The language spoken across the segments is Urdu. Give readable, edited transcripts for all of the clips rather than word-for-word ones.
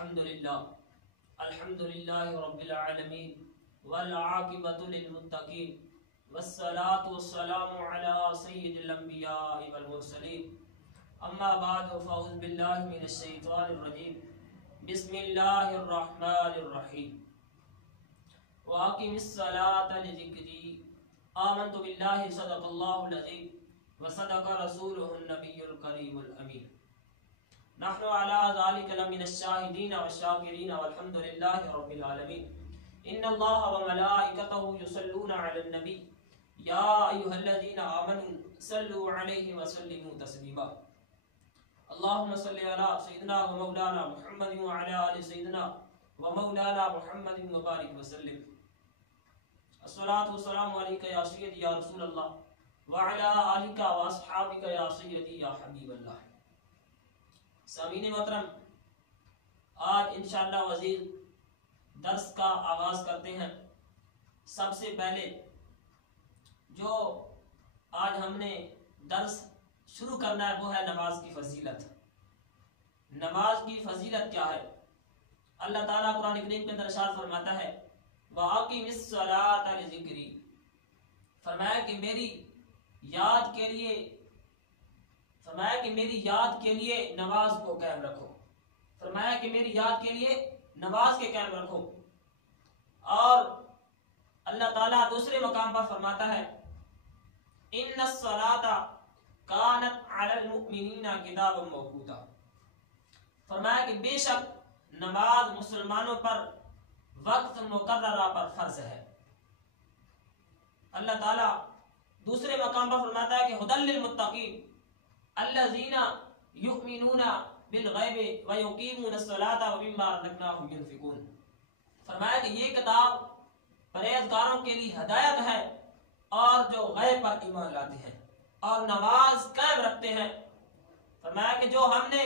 الحمدللہ رب العالمین والعاقبۃ للمتقین والصلاة والسلام علی سید الانبیاء والمرسلین اما بعد فاعوذ باللہ من الشیطان الرجیم بسم اللہ الرحمن الرحیم واقم الصلاة لذکری آمنت باللہ صدق اللہ العظیم وصدق رسولہ النبی الکریم الامین نحن على ذلك لمن الشاهدين والشاكرين والحمد لله رب العالمين ان الله وملائكته يصلون على النبي يا ايها الذين امنوا صلوا عليه وسلموا تسليما اللهم صل على سيدنا ومولانا محمد وعلى ال سيدنا ومولانا محمد وبارك وسلم الصلاة والسلام عليك يا سيدي يا رسول الله وعلى آلك واصحابك يا سيدي يا حبيب الله. سامعین محترم، آج انشاءاللہ وزیر درس کا آغاز کرتے ہیں۔ سب سے پہلے جو آج ہم نے درس شروع کرنا ہے وہ ہے نماز کی فضیلت۔ نماز کی فضیلت کیا ہے؟ اللہ تعالیٰ قرآن کریم کے اندر ارشاد فرماتا ہے وَأَقِمِ الصَّلَاةَ لِذِكْرِي، فرمایا کہ میری یاد کے لیے نماز کو قائم رکھو، فرمایا کہ میری یاد کے لیے نماز کے قائم رکھو۔ اور اللہ تعالیٰ دوسرے مقام پر فرماتا ہے ان الصلاۃ کانت علی المؤمنین کتابا موقوتا، فرمایا کہ بے شک نماز مسلمانوں پر وقت مقررہ پر فرض ہے۔ اللہ تعالیٰ دوسرے مقام پر فرماتا ہے کہ ھدی للمتقین الذین یؤمنون بالغیب ویقیمون الصلاۃ ومما رزقناہم ینفقون، فرمایا کہ یہ کتاب پرہیزگاروں کے لیے ہدایت ہے اور جو غیب پر ایمان لاتے ہیں اور نماز قائم رکھتے ہیں، فرمایا کہ جو ہم نے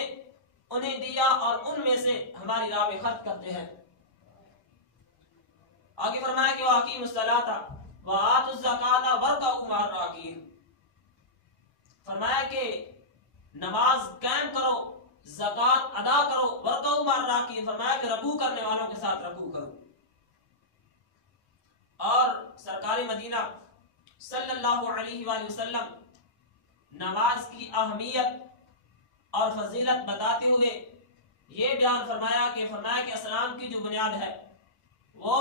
انہیں دیا اور ان میں سے ہماری راہ میں خرچ کرتے ہیں۔ آگے فرمایا کہ وَأَقِیمُوا الصَّلَاةَ وَآتُوا الزَّکَاةَ وَارْکَعُوا مَعَ الرَّاکعِینَ، فرمایا کہ نماز قائم کرو، زکوٰۃ ادا کرو، وَارْکَعُوا مَعَ الرَّاکعِینَ، فرمایا کہ رکوع کرنے والوں کے ساتھ رکوع کرو۔ اور سرکار مدینہ صلی اللہ علیہ وآلہ وسلم نماز کی اہمیت اور فضیلت بتاتے ہوئے یہ بیان فرمایا کہ اسلام کی جو بنیاد ہے وہ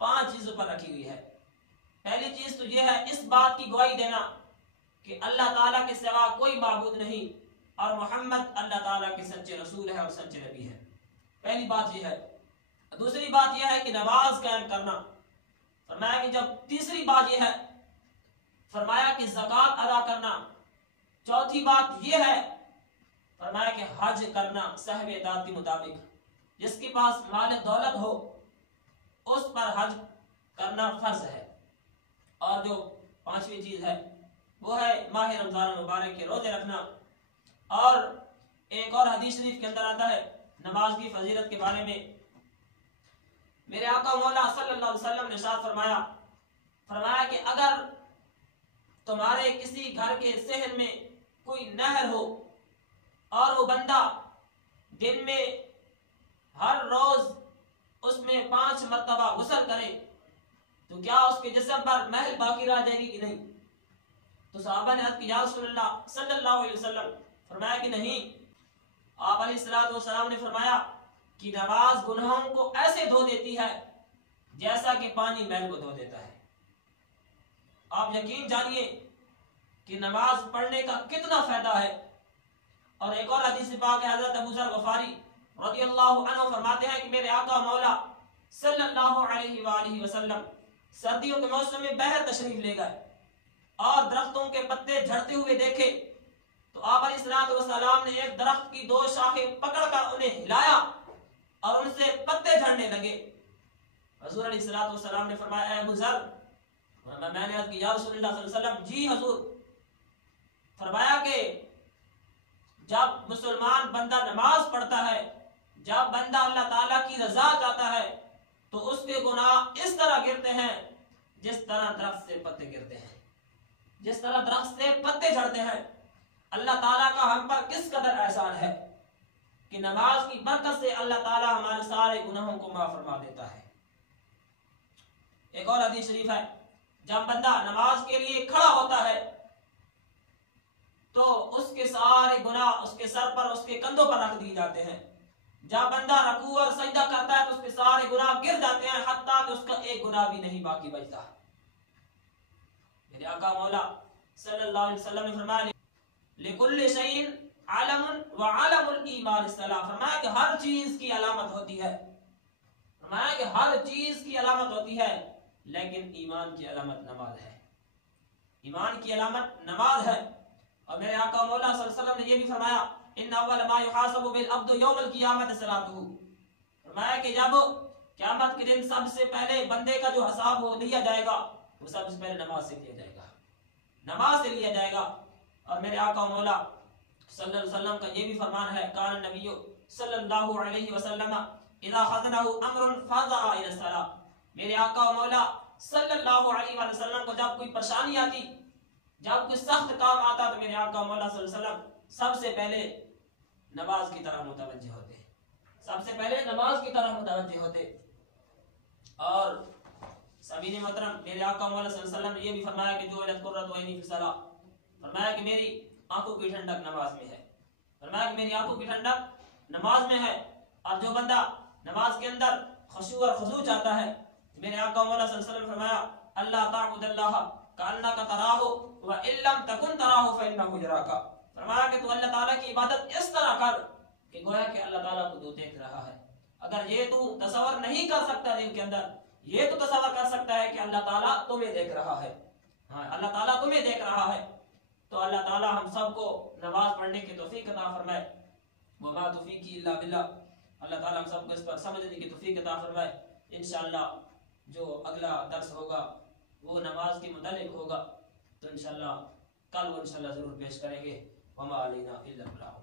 5 چیزوں پر رکھی ہوئی ہے۔ پہلی چیز تو یہ ہے اس بات کی گواہی دینا کہ اللہ تعالیٰ کے سوا کوئی معبود نہیں اور محمد اللہ تعالیٰ کے سچے رسول ہے اور سچے نبی ہے، پہلی بات یہ ہے۔ دوسری بات یہ ہے کہ نماز قائم کرنا، فرمایا کہ جب تیسری بات یہ ہے فرمایا کہ زکوٰۃ ادا کرنا، چوتھی بات یہ ہے فرمایا کہ حج کرنا صاحب اطاعت کے مطابق، جس کے پاس مال دولت ہو اس پر حج کرنا فرض ہے۔ اور جو 5ویں چیز ہے وہ ہے ماہ رمضان المبارک کے روزے رکھنا۔ اور ایک اور حدیث شریف کے اندر آتا ہے نماز کی فضیلت کے بارے میں، میرے آقا مولا صلی اللہ علیہ وسلم نے ارشاد فرمایا کہ اگر تمہارے کسی گھر کے صحن میں کوئی نہر ہو اور وہ بندہ دن میں ہر روز اس میں 5 مرتبہ غسل کرے تو کیا اس کے جسم پر محل باقی رہ جائے گی کہ نہیں؟ تو صحابہ نے عرض کیا یا رسول اللہ صلی اللہ علیہ وسلم، فرمایا کہ نہیں۔ آپ علیہ الصلوۃ والسلام نے فرمایا کہ نماز گناہوں کو ایسے دھو دیتی ہے جیسا کہ پانی میل کو دھو دیتا ہے۔ آپ یقین جانیے کہ نماز پڑھنے کا کتنا فائدہ ہے۔ اور ایک اور حدیث پاک ہے حضرت ابو ذر غفاری رضی اللہ عنہ فرماتے ہیں کہ میرے آقا مولا صلی اللہ علیہ وآلہ وسلم سردیوں کے موسم میں بحر تشریف لے گئے اور درختوں کے پتے جھڑتے ہوئے دیکھے تو آپ علیہ الصلوۃ والسلام نے ایک درخت کی 2 شاخیں پکڑ کر انہیں ہلایا اور ان سے پتے جھڑنے لگے۔ حضور علیہ الصلوۃ والسلام نے فرمایا اے ابو ذر، میں نے عرض کی یا رسول اللہ صلی اللہ علیہ وسلم جی حضور، فرمایا کہ جب مسلمان بندہ نماز پڑھتا ہے، جب بندہ اللہ تعالیٰ کی رضا چاہتا ہے تو اس کے گناہ اس طرح گرتے ہیں جس طرح درخت سے پتے گرتے ہیں، جس طرح درخت سے پتے جھڑتے ہیں۔ اللہ تعالیٰ کا ہم پر کس قدر احسان ہے۔ کہ نماز کی برکت سے اللہ تعالی ہمارے سارے گناہوں کو معاف فرما دیتا ہے۔ ایک اور حدیث شریف ہے، جب بندہ نماز کے لیے کھڑا ہوتا ہے تو اس کے سارے گناہ اس کے سر پر، اس کے کندھوں پر رکھ دیے جاتے ہیں۔ جب بندہ رکوع اور سجدہ کرتا ہے تو اس کے سارے گناہ گر جاتے ہیں، حتیٰ کہ اس کا ایک گناہ بھی نہیں باقی بچتا۔ میرے آقا مولا صلی اللہ علیہ وسلم نے فرمایا لِكُلِّ شَيْءٍ عَلَمٌ وَعَلَمُ الْإِيمَانِ الصَّلَاةُ، فرمایا کہ ہر چیز کی علامت ہوتی ہے، فرمایا کہ ہر چیز کی علامت ہوتی ہے، لیکن ایمان کی علامت نماز ہے، ایمان کی علامت نماز ہے۔ اور میرے آقا مولا صلی اللہ علیہ وسلم نے یہ بھی فرمایا ان اول ما يحاسب بالعبد يوم القیامت صلاته، فرمایا کہ جب قیامت کے دن سب سے پہلے بندے کا جو حساب ہو لیا جائے گا وہ سب سے پہلے نماز سے لیا جائے گا، نماز سے لیا جائے گا۔ اور میرے آقا مولا صلی اللہ علیہ وسلم کا یہ بھی فرمان ہے کان النبی صلی اللہ علیہ وسلم اذا خذنه امر فزع الى الصلاۃ، میرے آقا مولا صلی اللہ علیہ وسلم کو جب کوئی پریشانی آتی، جب کوئی سخت کام آتا تو میرے آقا مولا صلی اللہ علیہ وسلم سب سے پہلے نماز کی طرف متوجہ ہوتے، سب سے پہلے نماز کی طرف متوجہ ہوتے۔ اور سامعین محترم، میرے آقا مولا صلی اللہ علیہ وسلم نے یہ بھی فرمایا کہ جو قرۃ عینی فی الصلاۃ، فرمایا کہ میری آنکھوں کی ٹھنڈک نماز میں ہے، فرمایا کہ میری آنکھوں کی ٹھنڈک نماز میں ہے۔ اور جو بندہ نماز کے اندر خشوع اور خضوع چاہتا ہے، میرے آقا مولا صلی اللہ علیہ وسلم نے فرمایا اللہ تعبد اللہ کأنک تراہ وإن لم تکن تراہ فإنہ یراک، فرمایا کہ تو اللہ تعالیٰ کی عبادت اس طرح کر کہ گویا کہ اللہ تعالیٰ کو تو دیکھ رہا ہے۔ اگر یہ تو تصور نہیں کر سکتا دل کے اندر، یہ تو تصور کر سکتا ہے کہ اللہ تعالیٰ تمہیں دیکھ رہا ہے، ہاں اللہ تعالیٰ تمہیں دیکھ رہا ہے، تو اللہ تعالیٰ ہم سب کو نماز پڑھنے کی توفیق عطا فرمائے۔ وما توفیقی الا باللہ، اللہ تعالیٰ ہم سب کو اس پر سمجھنے کی توفیق عطا فرمائے۔ انشاءاللہ جو اگلا درس ہوگا وہ نماز کے متعلق ہوگا، تو انشاءاللہ کل وہ انشاءاللہ ضرور پیش کریں گے۔ وما علینا الا البلاغ۔